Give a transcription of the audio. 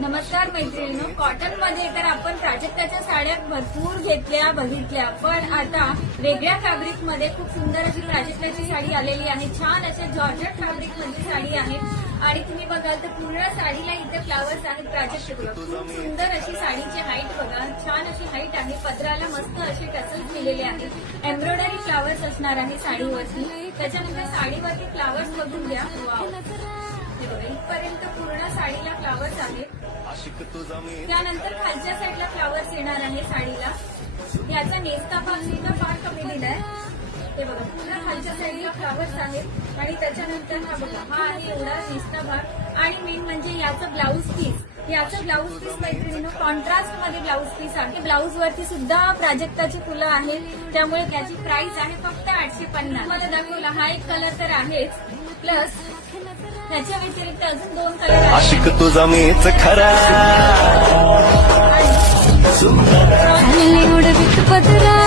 नमस्कार मैत्रिणींनो, कॉटन मध्ये तर आपण प्राजक्ताच्या साड्या भरपूर घेतल्या बघितल्या, पण आता वेगळ्या फॅब्रिक मध्ये खूप सुंदर अशी प्राजक्ताची साडी आलेली आहे. छान अशा जॉर्जेट फॅब्रिक मध्ये साडी आहे आणि तुम्ही बघाल तर पूर्ण साडीला इथे फ्लावर्स आहेत प्राजक्ताला. खूप सुंदर अशी साडीची हाईट बघा, छान अशी हाईट आहे. पदराला मस्त असे टसल्स केलेले आहेत. एम्ब्रॉयडरी फ्लावर्स असणार आहे साडीवरती. त्याच्यानंतर साडीवरती फ्लावर्स बघून घ्या. वाव, इथपर्यंत पूर्ण साडीला फ्लावर्स आहेत. त्यानंतर खालच्या साईडला फ्लावर्स येणार आहे साडीला. याचा नेसता भाग सुद्धा फार कमी दिलाय. ते बघा, पूर्ण खालच्या साईडला फ्लावर्स आहेत आणि त्याच्यानंतर हा बघा, हा आहे एवढा नेसता भाग. आणि मेन म्हणजे याचं ब्लाऊज पीस. याचं ब्लाऊज पीस मैत्रिणींनो कॉन्ट्रास्ट मध्ये ब्लाऊज पीस आहे. ब्लाऊज वरती सुद्धा प्राजक्ताची फुलं आहेत, त्यामुळे त्याची प्राइस आहे फक्त 850. मला दाखवला हा एक कलर तर आहेच, प्लस त्याच्या व्यतिरिक्त अजून 2 कलर आहेत. आशिक तुझा मीच खरा उडवीत पदरा